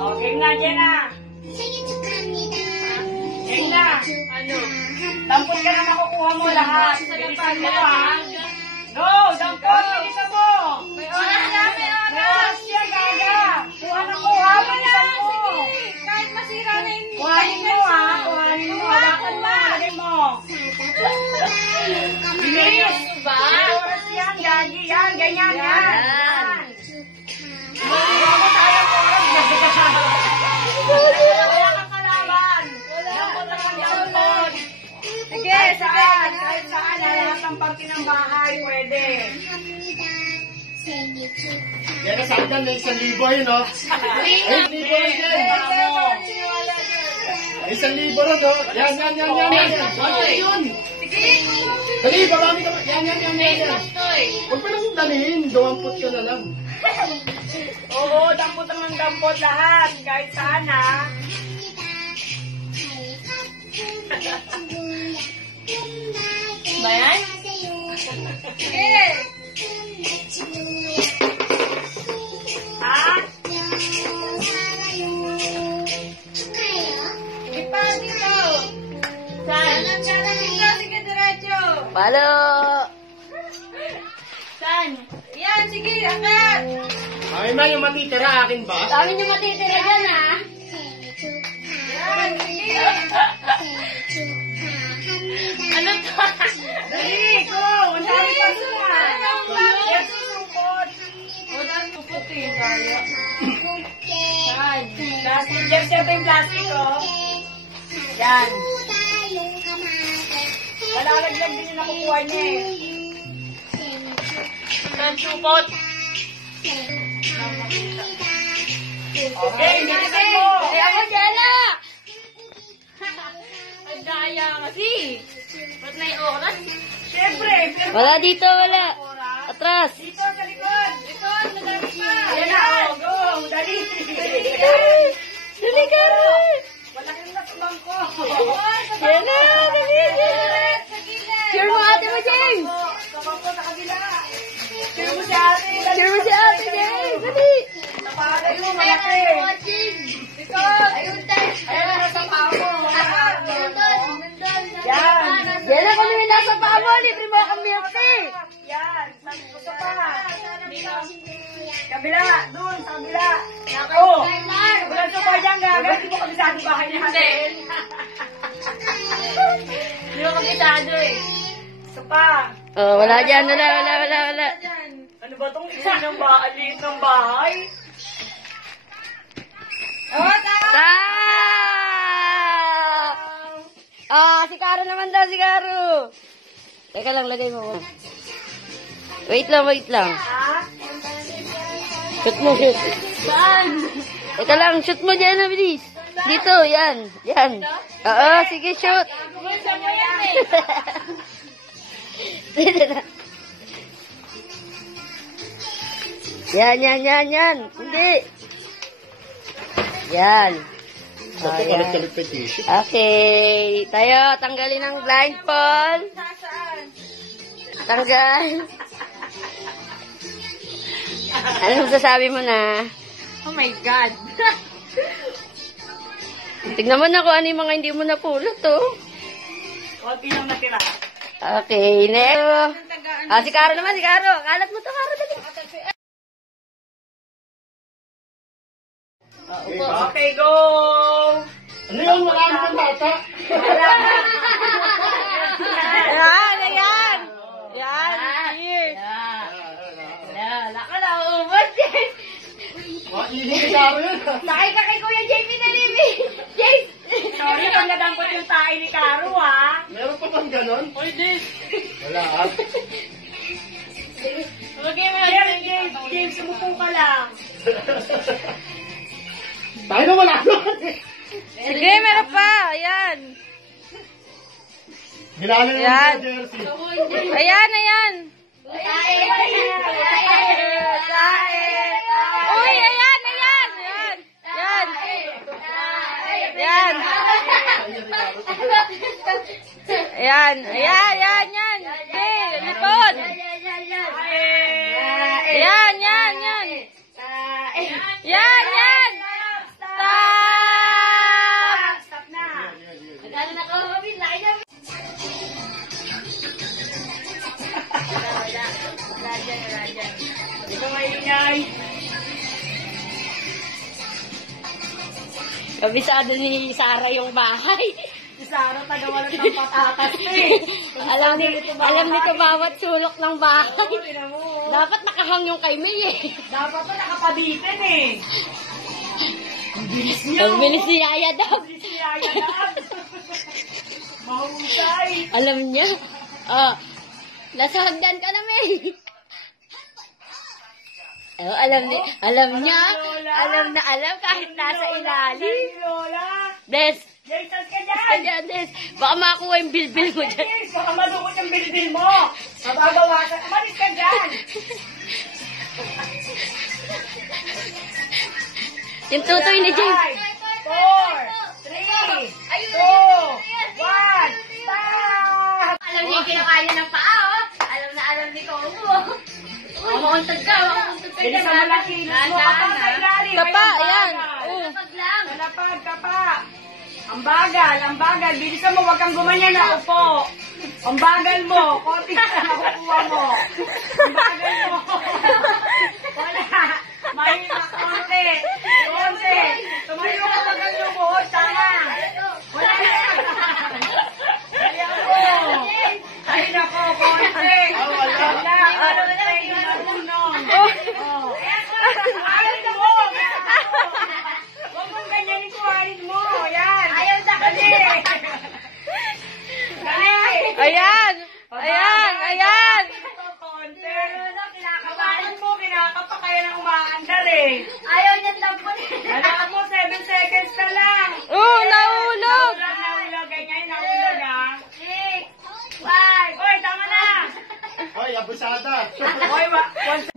Okay na, Jenna. Jenna. Ano? Dampot ka na makukuha mo lahat. Bilisan mo ha. No, dampot. Bilisan mo. May oras na, may oras. May oras siya, gaga. Kuha na kuha. Bilisan mo. Kahit masira na yung... Kuhanin mo ha. Kuhanin mo. Hawakan mo. Lagay mo. Bilis. May oras yan, gagi. Yan, ganyan yan. Kuha mo tayo oras. Wala kang kalaban. Dampot lang ang dampot. Sige, Kahit saan, lahat ng parte ng bahay, pwede. Yan na saktan na 1,000 yun, no? 1,000 yan. 1,000 ron, no? Yan. Yun. Dali, babami ka. Yan. Huwag pa lang dalihin. 20 ka na lang. Oo, dampot lang ng dampot lahat. Kahit saan, ha? Ba yan? Sige! Ha? Sige pa, dito! Saan? Dito, sige, diretso! Palo! Saan? Yan, sige, agad! Ay, ma, yung matitira, akin ba? Dami nyo matitira dyan, ha? Yan, sige! Ano to? Dali, go! Ang dami pa sila. Yan, susupot. Wala supot eh, kaya. Saan? Plastic. Yan, siyempre yung plastic, oh. Yan. Nalalaglag din yung nakukuha niya, eh. Saan supot? Okay, bilisan mo. Ay, ako, Jella! Ang daya kasi. Ba't na yung oras? Siyempre. Wala dito, wala. Oras. Atras. Dito, sa likod. Likod, madami pa. Ayan na, oh. Go. Dali. Dali ka rin. Wala kang nasa bangko. Yan na, dali. Sa gilid. Cheer mo ate mo, James. Sa bangko, sa kabila. Cheer mo si ate. Dali. Cheer mo si ate, James. Dali. Sa palay mo, malaki. Likod. Ayun, tayo. Ayan na, nasa pao mo. Nandun. Yan. Yan na kami nasa paa mo. Libre mo kang milk tea. Yan. Gusto pa. Kabila. Doon, sa kabila. Oh. Wala sa pa dyan, gaga. Hindi mo kabisado bahay niya. Hindi ko kabisado eh. Isa pa. Oh, wala dyan. Wala. Ano ba itong isa ng liit ng bahay? Oh, tama. Si Karo naman daw, si Karo. Teka lang, lagay mo. Wait lang. Ha? Shoot mo, shoot. Saan? Teka lang, shoot mo dyan, bilis. Dito, yan. Oo, sige, shoot. Gusto mo yan eh. Dito na. Yan. Hindi. Yan. Basta kalit-kalit pa tissue. Okay. Tayo, tanggalin ang blindfold. Saan? Tanggal. Ano masasabi mo na? Oh my God. Tignan mo na kung ano yung mga hindi mo napulot, oh. Konti lang natira. Okay, next. Si Karo naman, si Karo. Kalat mo to, Karo. Dali. Okay, go! Ano yun? Wala naman bata. Yan. Cheers. Wala ka na, umot yan. Ihingi ka rin. Sakay ka kay Kuya Jamie na Libby. James! Sorry kung nadampot yung tae ni Karo, ha? Meron pa bang ganon? Pwede. Wala, ah. Lagay mo James, sumupo ka lang. Tayo na wala naman eh. Sige, meron pa. Ayan. Ginalo yung Yan. jersey. Ayan. Uy, ayan. Yan. Okay, lipod. Yan. maingay. Kabisado ni Sarah yung bahay. Si Sarah tagawalat ng patatas eh. alam nito bawat sulok ng bahay. Oo, tinan mo. Dapat nakahang yung kay May eh. Dapat pa nakapabitin eh. Ang bilis niya. Ang bilis ni Yaya daw. Ang bilis ni Yaya Dab. Mahusay. Alam niya. Oh, nasa hagdan ka na, May. Oh, alam niya. Alam kahit nasa ilalim. Lola. Des, Jason ka dyan. kanya, Des. Baka makakuha yung bilbil mo dyan. Yes, baka malukot yung bilbil mo. Mabagawasan. Umalis ka dyan. Yung tutoy ni James. 5, 4, 3, 2, 1, stop! Alam niya yung kinakain ng paa, oh. Alam ni Komo. Mauntag ka. Bilisan mo lang kilos mo. Kapag sa ilalim. Tapa, Ay, ang ayan. bagal. Oh. Kapag lang. Talapag, tapa. Ang bagal. Bilisan mo, huwag kang gumanyan na upo. Ang bagal mo. Konti na nakukuha mo. Ang bagal mo. Wala. Mahirap. Konti. Tumayo ka magal yung buhos. Tama. Wala na. Ayan mo. Ay, nako. Konti. Wala. Kuhanin mo. Huwag mong ganyanin, kuhanin mo. Yan. Ayaw sa Dali. Dali. Ayan. Konti. Kinakabahan mo, kinakapa kaya nang umaandar eh. Ayaw niya tampunin. Alam mo, 7 seconds na lang. Oh, nahulog. Nahulog, ganyan, nahulog ah. 6, 5, Oy, tama na. Hoy, abusada. Oy, 1